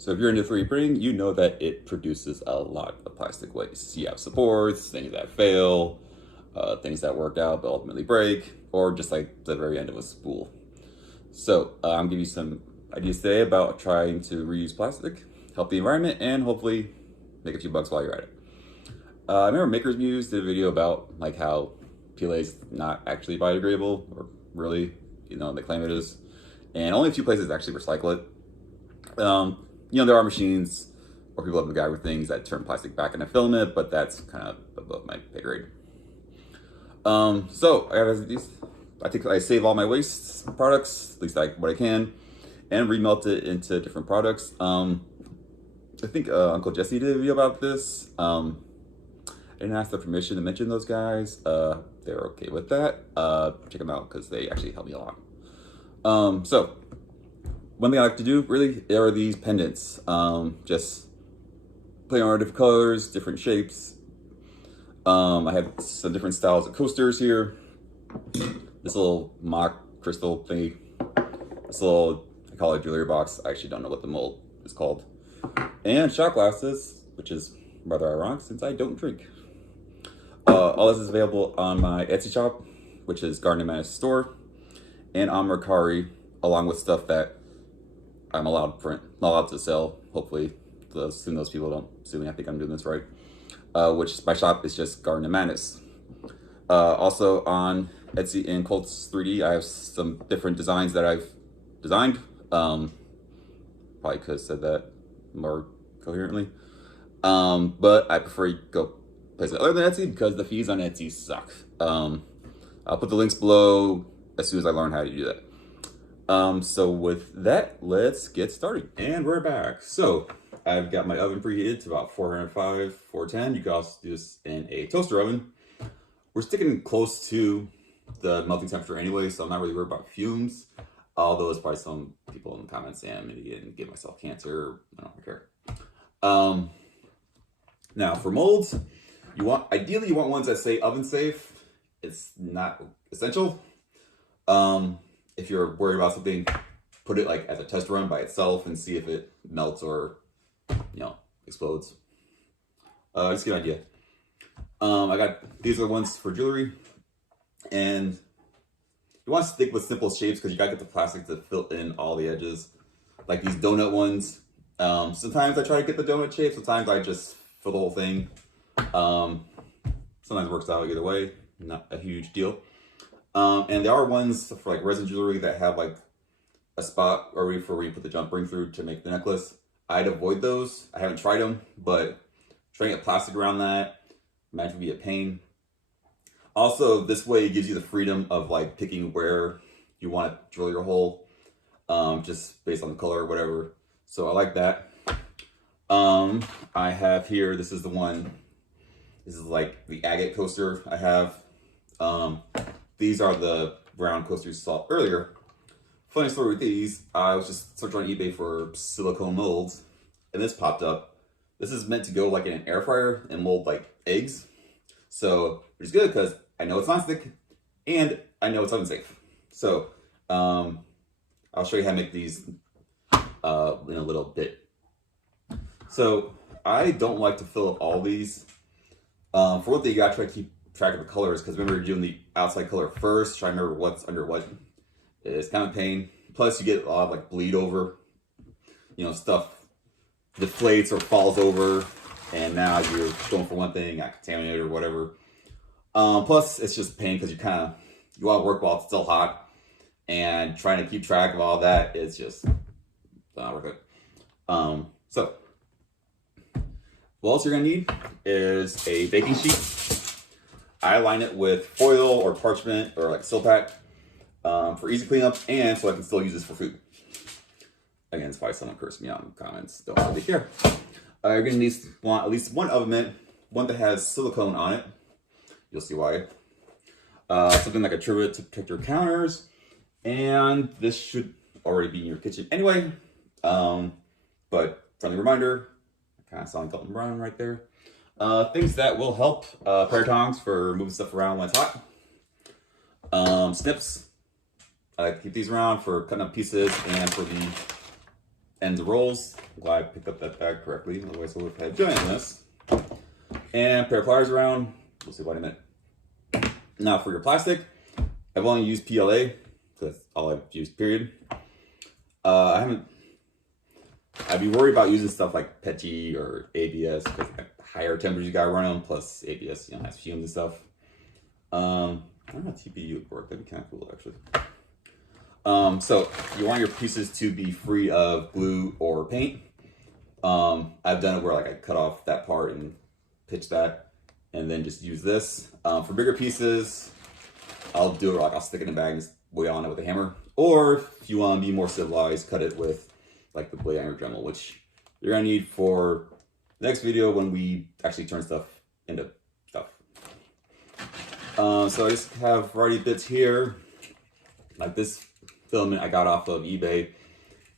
So if you're into 3D printing, you know that it produces a lot of plastic waste. You have supports, things that fail, things that work out but ultimately break, or just like the very end of a spool. So I'm giving you some ideas today about trying to reuse plastic, help the environment, and hopefully make a few bucks while you're at it. I remember Maker's Muse did a video about like how PLA is not actually biodegradable, or really, they claim it is, and only a few places actually recycle it. There are machines or people have MacGyver things that turn plastic back into filament, but that's kind of above my pay grade. So I have these. I think I save all my waste products, at least what I can, and remelt it into different products. I think Uncle Jesse did a video about this. I didn't ask their permission to mention those guys. They're okay with that. Check them out because they actually help me a lot. So one thing I like to do really are these pendants. Just playing around different colors, different shapes. I have some different styles of coasters here. This little mock crystal thingy. This little, I call it jewelry box. I actually don't know what the mold is called. And shot glasses, which is rather ironic since I don't drink. All this is available on my Etsy shop, which is GardenofMadnessStore, and on Mercari, along with stuff that I'm allowed to sell. Hopefully, soon those people don't sue me. I think I'm doing this right. Which my shop is just Garden of Madness. Also on Etsy and Colts 3D, I have some different designs that I've designed. Probably could have said that more coherently. But I prefer you go places other than Etsy because the fees on Etsy suck. I'll put the links below as soon as I learn how to do that. So with that, let's get started. And we're back. So I've got my oven preheated to about 405, 410. You can also do this in a toaster oven. We're sticking close to the melting temperature anyway, so I'm not really worried about fumes. Although there's probably some people in the comments saying I'm an idiot and give myself cancer. I don't care. Now for molds, ideally you want ones that say oven safe. It's not essential. If you're worried about something, put it like as a test run by itself and see if it melts or explodes. Just get an idea. I got these are the ones for jewelry, and you want to stick with simple shapes because you gotta get the plastic to fill in all the edges. Like these donut ones. Sometimes I try to get the donut shape. Sometimes I just fill the whole thing. Sometimes it works out either way. Not a huge deal. And there are ones for like resin jewelry that have like a spot already for where you put the jump ring through to make the necklace. I'd avoid those. I haven't tried them, but trying to get plastic around that, imagine would be a pain. Also, this way it gives you the freedom of like picking where you want to drill your hole, just based on the color or whatever. So I like that. I have here, this is the one, this is like the agate coaster I have. These are the brown coasters you saw earlier. Funny story with these, I was just searching on eBay for silicone molds, and this popped up. This is meant to go like in an air fryer and mold like eggs. So, which is good because I know it's nonstick and I know it's oven safe. So, I'll show you how to make these in a little bit. So, I don't like to fill up all these. For one thing, you gotta try to keep track of the colors because remember doing the outside color first, try to remember what's under what. It's kind of a pain. Plus, you get a lot of like bleed over, stuff deflates or falls over, and now you're going for one thing, got contaminated or whatever. Plus, it's just a pain because you want to work while it's still hot, and trying to keep track of all that is just not worth it. So, what else you're gonna need is a baking sheet. I line it with foil or parchment or like Silpat. For easy cleanup and so I can still use this for food. Again, it's probably someone cursed me out in the comments. Don't really care. You're going to want at least one oven mitt, one that has silicone on it. You'll see why. Something like a trivet to protect your counters. And this should already be in your kitchen anyway. But friendly reminder, I kind of sound like Dalton Brown right there. Things that will help. Prayer tongs for moving stuff around when it's hot. Snips. I like to keep these around for cutting up pieces and for the ends of rolls. I'm glad I picked up that bag correctly, otherwise I would have had a giant mess. And a pair of pliers around. We'll see what I meant. Now for your plastic, I've only used PLA, because that's all I've used, period. I'd be worried about using stuff like pt1 or ABS, because like higher temperatures you gotta run them, plus ABS, you know, has fumes and stuff. I don't know how TPU would work, that'd be kind of cool actually. So you want your pieces to be free of glue or paint. I've done it where like I cut off that part and pitch that, and then just use this. For bigger pieces, I'll do it like I'll stick it in a bag and just weigh on it with a hammer. Or if you want to be more civilized, cut it with like the blade iron Dremel, which you're gonna need for the next video when we actually turn stuff into stuff. So I just have a variety of bits here, like this filament I got off of eBay.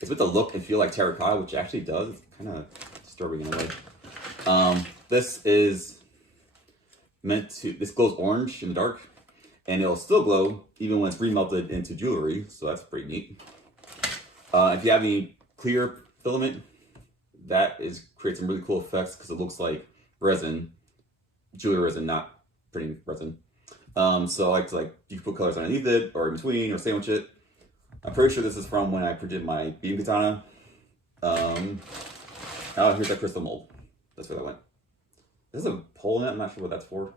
It's with the look and feel like terracotta, which actually does. It's kind of disturbing in a way. This is meant to, this glows orange in the dark, and it'll still glow even when it's remelted into jewelry, so that's pretty neat. If you have any clear filament, that creates some really cool effects because it looks like resin, jewelry resin, not printing resin. So I like to you can put colors underneath it or in between or sandwich it. I'm pretty sure this is from when I printed my beam katana. Oh, here's that crystal mold. That's where that went. There's a hole in it. I'm not sure what that's for.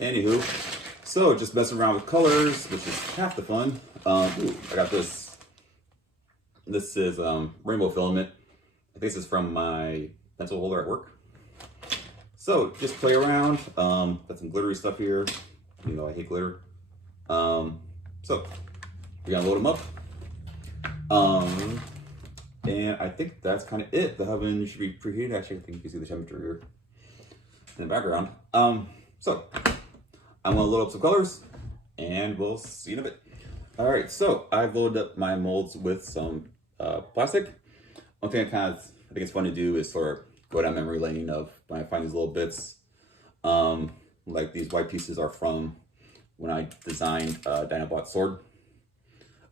Anywho, so just messing around with colors, which is half the fun. Ooh, I got this. This is rainbow filament. I think this is from my pencil holder at work. So just play around. Got some glittery stuff here, even though I hate glitter. So we're gonna load them up. And I think that's kind of it. The oven should be preheated. Actually, I think you can see the temperature here in the background. So I'm gonna load up some colors and we'll see in a bit. All right, so I've loaded up my molds with some plastic. One thing I think it's fun to do is sort of go down memory lane of when I find these little bits. Like these white pieces are from when I designed Dinobot's sword.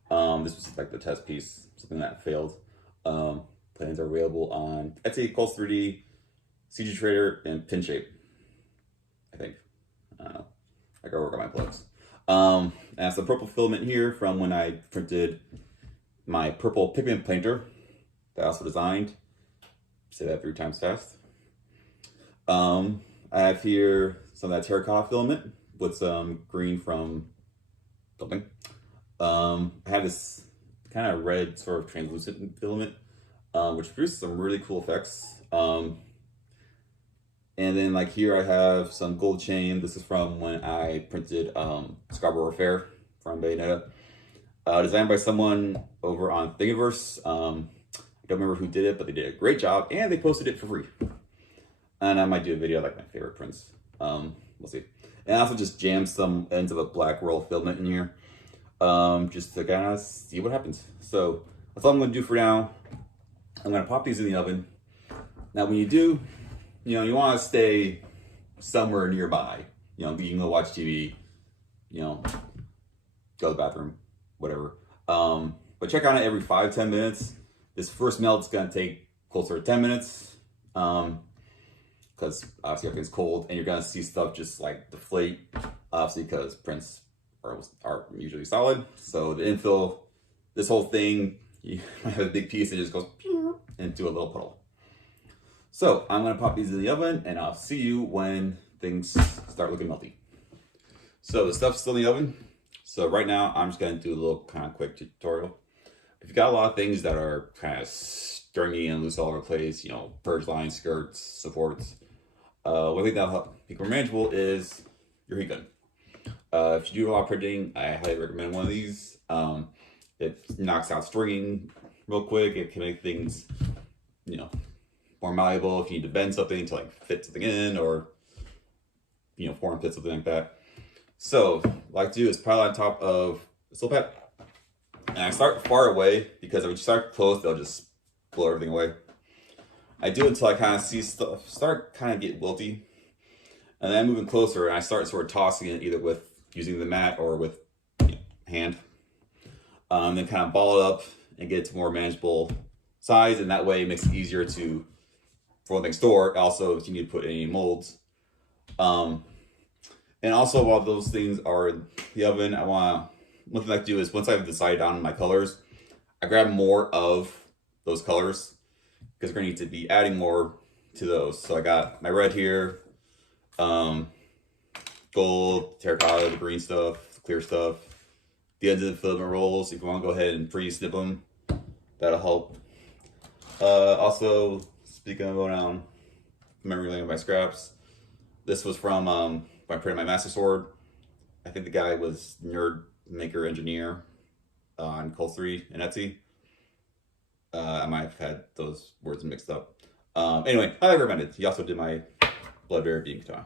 This was like the test piece, something that failed. Plans are available on Etsy, Coles 3D, CG Trader, and Pinshape. I think. I don't know. I gotta work on my plugs. And that's the purple filament here from when I printed my purple pigment painter that I also designed. Say that 3 times fast. I have here some of that terracotta filament with some green from something. I have this kind of red sort of translucent filament, which produces some really cool effects. And then like here I have some gold chain. This is from when I printed Scarborough Fair from Bayonetta. Designed by someone over on Thingiverse. I don't remember who did it, but they did a great job and they posted it for free. And I might do a video like my favorite prints. We'll see. And I also just jammed some ends of a black roll filament in here. Just to kind of see what happens. So that's all I'm gonna do for now. I'm gonna pop these in the oven. Now when you do, you know, you wanna stay somewhere nearby. You know, you can go watch TV, you know, go to the bathroom, whatever. But check on it every 5-10 minutes. This first melt's gonna take closer to 10 minutes. Because obviously everything's cold and you're gonna see stuff just like deflate, obviously because prints are usually solid. So the infill, this whole thing, you might have a big piece that just goes into a little puddle. So I'm gonna pop these in the oven and I'll see you when things start looking melty. So the stuff's still in the oven. So right now I'm just gonna do a little kind of quick tutorial. If you've got a lot of things that are kind of stringy and loose all over the place, you know, purge lines, skirts, supports, one thing that'll help make more manageable is your heat gun. If you do a lot of printing, I highly recommend one of these. It knocks out stringing real quick. It can make things, you know, more malleable if you need to bend something to like fit something in or, you know, form fit something like that. So what I like to do is pile on top of the slow pad. And I start far away because if you start close, they'll just blow everything away. I do until I kind of see stuff start kind of get wilty. And then I'm moving closer and I start sort of tossing it either with using the mat or with, you know, hand. Then kind of ball it up and get it to more manageable size, and that way it makes it easier to, for one thing, store. Also, if you need to put any molds. And also, while those things are in the oven, one thing I like to do is once I've decided on my colors, I grab more of those colors because we're gonna need to be adding more to those. So I got my red here, gold, terracotta, the green stuff, the clear stuff, the ends of the filament rolls. If you want to go ahead and pre-snip them, that'll help. Also, speaking of going down memory lane of my scraps, this was from when I printed my master sword. I think the guy was Nerd Maker Engineer on Cult 3 and Etsy. I might have had those words mixed up. Anyway, highly recommended. He also did my Bloodbear Beam Katana.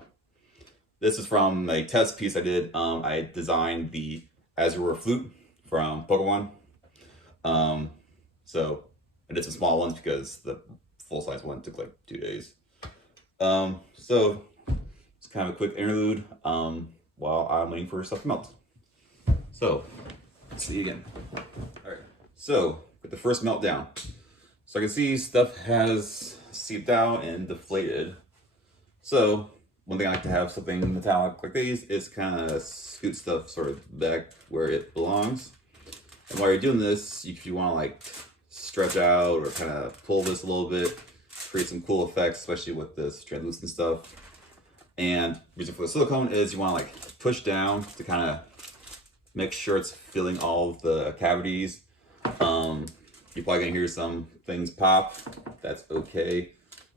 This is from a test piece I did. I designed the Azure Flute from Pokemon. So I did some small ones because the full-size one took like 2 days. So it's kind of a quick interlude while I'm waiting for stuff to melt. So let's see again. All right, so with the first meltdown. So I can see stuff has seeped out and deflated. So one thing I like to have something metallic like these is kind of scoot stuff sort of back where it belongs. And while you're doing this, if you want to like stretch out or kind of pull this a little bit, create some cool effects, especially with this translucent stuff. And the reason for the silicone is you want to like push down to kind of make sure it's filling all of the cavities. You're probably gonna hear some things pop. That's okay.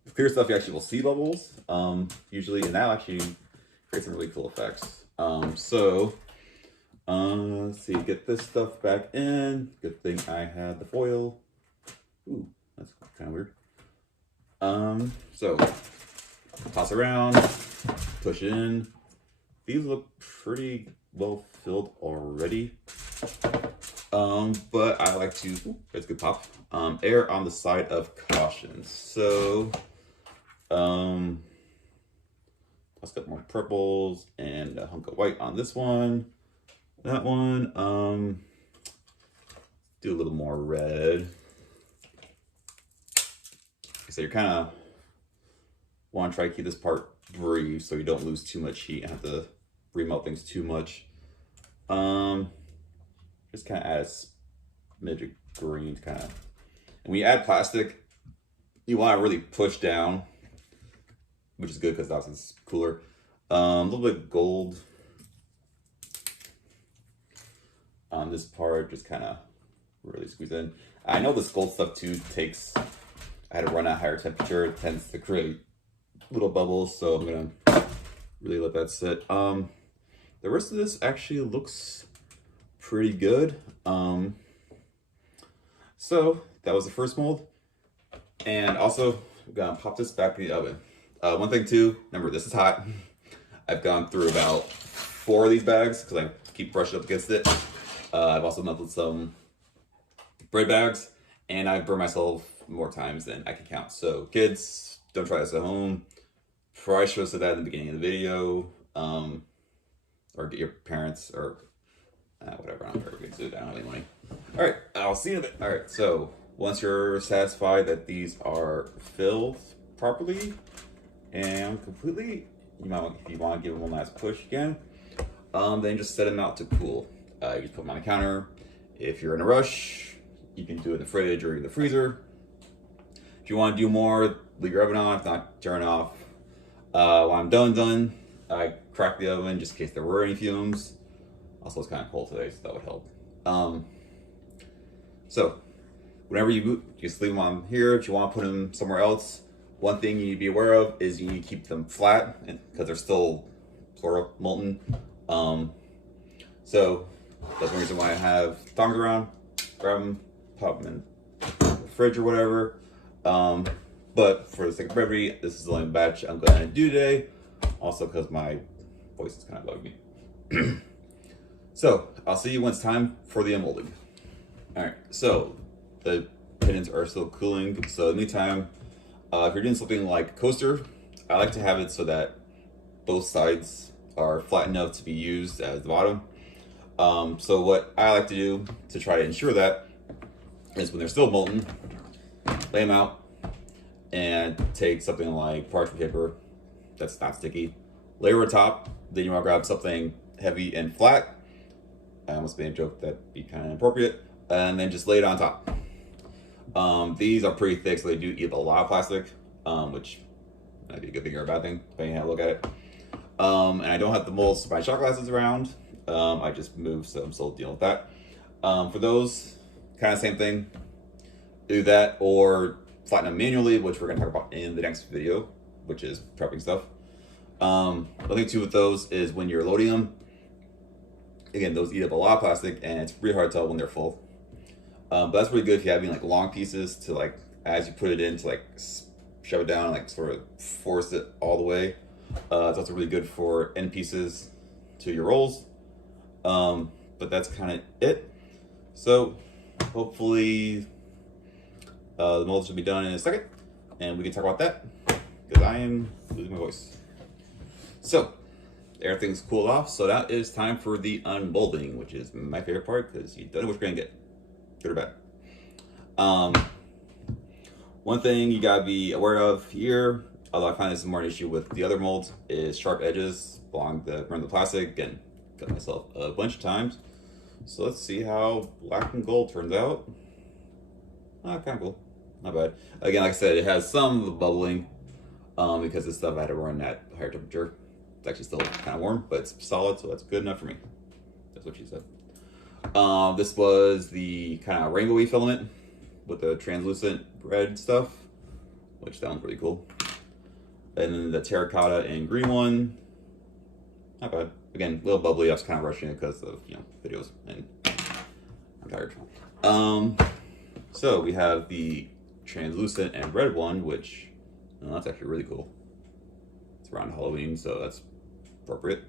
The clear stuff, you actually will see bubbles usually, and that actually creates some really cool effects. Let's see, get this stuff back in. Good thing I had the foil. Ooh, that's kind of weird. So toss around, push it in. These look pretty well filled already. But I like to, it's a good pop, err on the side of caution. So, let's get more purples and a hunk of white on this one. That one, do a little more red. So you're kind of want to try to keep this part brief so you don't lose too much heat and have to remelt things too much. Just kind of add a smidge of green to kind of, and when you add plastic, you want to really push down, which is good because that's it's cooler. A little bit of gold on this part, just kind of really squeeze in. I know this gold stuff too takes, I had to run at higher temperature, it tends to create little bubbles, so I'm gonna really let that sit. The rest of this actually looks pretty good. So that was the first mold, and also I'm gonna pop this back in the oven. One thing too, remember this is hot. I've gone through about 4 of these bags because I keep brushing up against it. I've also melted some bread bags, and I've burned myself more times than I can count. So kids, don't try this at home. Probably should have said that in the beginning of the video, or get your parents, or whatever, I don't care, we can do it, I don't have any money. All right, I'll see you in a bit. All right, so once you're satisfied that these are filled properly and completely, you might, if you want to give them one last push again, then just set them out to cool. You just put them on the counter. If you're in a rush, you can do it in the fridge or in the freezer. If you want to do more, leave your oven on. If not, turn it off. When I'm done, I crack the oven just in case there were any fumes. Also, it's kind of cold today, so that would help. So, whenever you boot, just leave them on here. If you want to put them somewhere else, one thing you need to be aware of is you need to keep them flat because they're still sort of molten. So, that's one reason why I have tongs around. Grab them, pop them in the fridge or whatever. But for the sake of brevity, this is the only batch I'm going to do today. Also, because my voice is kind of bugging me. So, I'll see you when it's time for the unmolding. Alright, so the pennants are still cooling. So, in the meantime, if you're doing something like a coaster, I like to have it so that both sides are flat enough to be used as the bottom. So, what I like to do to try to ensure that is when they're still molten, lay them out, and take something like parchment paper that's not sticky, layer on top. Then you want to grab something heavy and flat. I almost made a joke that'd be kind of inappropriate, and then just lay it on top. These are pretty thick, so they do eat a lot of plastic, which might be a good thing or a bad thing, depending on how to look at it. And I don't have the molds for my shot glasses around. I just moved, so I'm still dealing with that. For those, kind of same thing. Do that or flatten them manually, which we're going to talk about in the next video, which is prepping stuff. The thing too with those is when you're loading them, again, those eat up a lot of plastic, and it's really hard to tell when they're full. But that's really good if you have any like long pieces to like, as you put it in, to like shove it down and like sort of force it all the way. It's also really good for end pieces to your rolls. But that's kind of it. So hopefully the molds should be done in a second, and we can talk about that because I am losing my voice. So everything's cooled off, so that is time for the unmolding, which is my favorite part because you don't know what you're gonna get, good or bad. One thing you gotta be aware of here, although I find this is more an issue with the other molds, is sharp edges along the rim of the plastic. Again, cut myself a bunch of times. So let's see how black and gold turns out. Kind of cool, not bad. Again, like I said, it has some bubbling because this stuff I had to run at higher temperature. It's actually still kind of warm, but it's solid, so that's good enough for me. That's what she said. This was the kind of rainbowy filament with the translucent red stuff, which that one's pretty cool. And then the terracotta and green one, not bad. Again, a little bubbly. I was kind of rushing it because of, you know, videos, and I'm tired. So we have the translucent and red one, which that's actually really cool. It's around Halloween, so that's appropriate.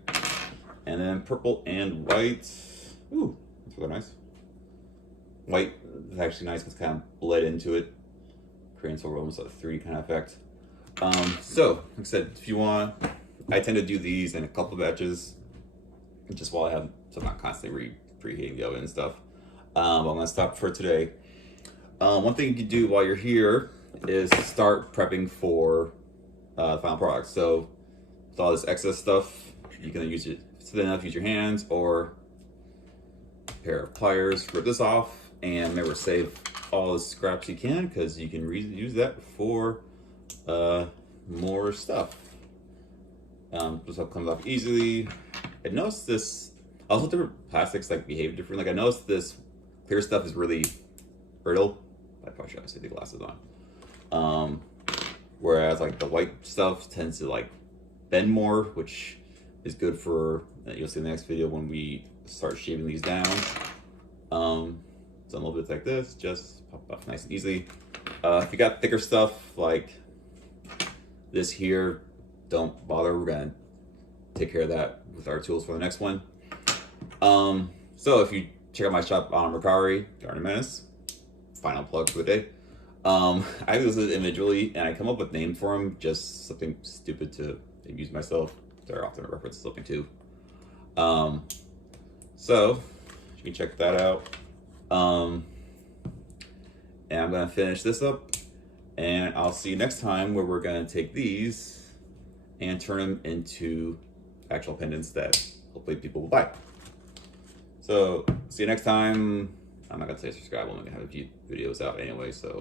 And then purple and white. Ooh, that's really nice. White is actually nice because it's kind of bled into it, creating sort of almost a 3D kind of effect. So, like I said, if you want, I tend to do these in a couple of batches, just while I have, so I'm not constantly preheating the oven and stuff. I'm gonna stop for today. One thing you can do while you're here is start prepping for the final product. So, with all this excess stuff, you can use it, if it's thin enough, use your hands or a pair of pliers, rip this off, and remember, save all the scraps you can because you can reuse that for more stuff. This stuff comes off easily. I noticed this, also different plastics like behave different. Like I noticed this clear stuff is really brittle. I probably should have the glasses on. Whereas like the white stuff tends to like bend more, which is good for, you'll see in the next video when we start shaving these down. Some little bits like this, just pop off nice and easily. If you got thicker stuff like this here, don't bother. We're gonna take care of that with our tools for the next one. So if you check out my shop on Mercari, GardenofMadness, final plug for the day. I do this individually and I come up with names for them, just something stupid to use myself. They're often a reference to something too. So you can check that out. And I'm gonna finish this up, and I'll see you next time where we're gonna take these and turn them into actual pendants that hopefully people will buy. So see you next time. I'm not gonna say subscribe, I'm gonna have a few videos out anyway, so